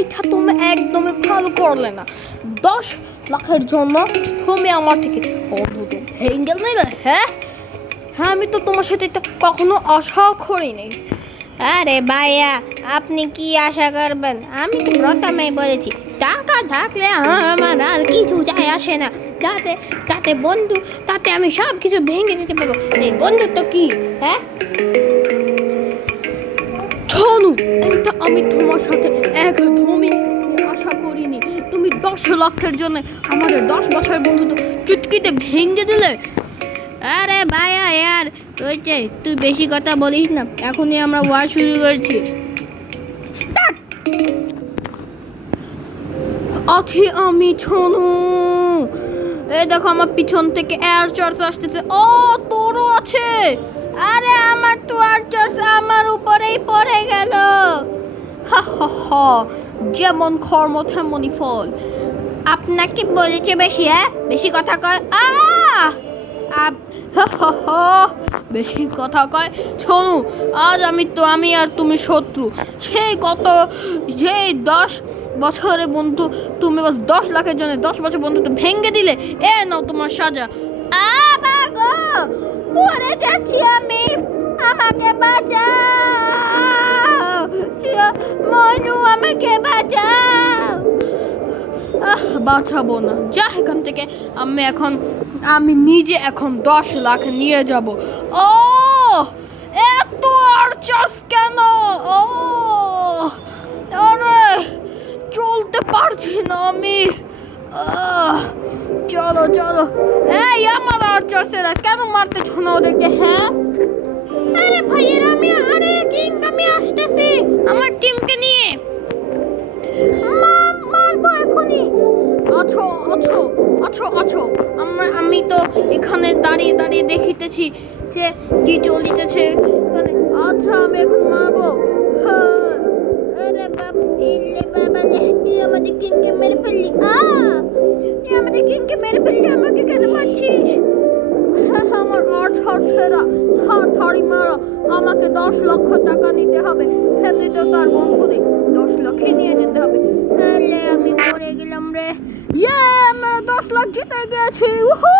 এইটা তুমি একদমই ভালো করলে না। 10 লাখের জন্য তুমি আমার থেকে ভেঙ্গেল নিলে। হ্যাঁ হ্যাঁ, আমি তো তোমার সাথে এটা কখনো আশা করিনি। আরে ভাইয়া, আপনি কি আশা করবেন? আমি তো প্রথমেই বলেছি, টাকা থাকলে আমার আর কিছু যায় আসে না। তাতে তাতে বন্ধু, তাতে আমি সব কিছু ভেঙে দিতে পারবো। এই বন্ধুত্ব কি? হ্যাঁ, ছনু, এটা আমি তোমার সাথে একদমই আশা করিনি। তুমি 10 লাখের জন্য আমার 10 বছরের বন্ধুত্ব চুটকিতে ভেঙে দিলে। আরে ভাইয়া ইয়ার, তুই বেশি কথা বলিস না। এখনই আমরা ওয়ার শুরু করছি। আছি আমি ছনু। এই দেখো আমার পিছন থেকে এয়ার চার্জ আসতেছে। ও, তোরও আছে? আরে আমার তো আর চর্চা আমার উপরেই পড়ে গেল। হা হা হা, যেমন কর্ম তেমনই ফল। আপনাকে বলেছে বেশি, হ্যাঁ, বেশি কথা কয়। বেশি কথা কয় ছনু। আজ আমি আর তুমি শত্রু। সেই 10 বছরের বন্ধু তুমি বাস 10 লাখের জন্য 10 বছর বন্ধু তো ভেঙে দিলে। নাও তোমার সাজা। বাগো, পড়ে যাচ্ছি আমি, আমাকে বাঁচাও। মনু, আমাকে বাঁচাও। বাঁচাবো না, যা এখান থেকে। আমি নিজে এখন 10 লাখ নিয়ে যাব। ও, এত আর্চার্স কেন? ও, আরে চলতে পারছি না আমি। চলো চলো। এই আমার আর্চার্সেরা কেন মারতেছো না ওদেরকে? হ্যাঁ, আরে ভাইয়ের, আমি আসতেছি আমার টিমকে নিয়ে। মারবো এখনই। আছো আছো আছো আছো। আমি তো এখানে দাঁড়িয়ে দাঁড়িয়ে দেখিতেছি যে কি চলিতেছে এখানে। আচ্ছা, আমি এখন মারবো। আরে বাবা রে, তুই আমাদের কিংকে মেরে ফেললি। তুই আমাদের কিংকে মেরে ফেললি, আমাকে কেন মারছিস? আমার আর্চার্সেরা থাড়ি মারা। আমাকে 10 লক্ষ টাকা নিতে হবে। এমনিতে তার বন্ধুদের 10 লাখই নিয়ে যেতে হবে। তাহলে আমি মরে গেলাম রে। আমরা 10 লাখ জিতে গেছি। উহু!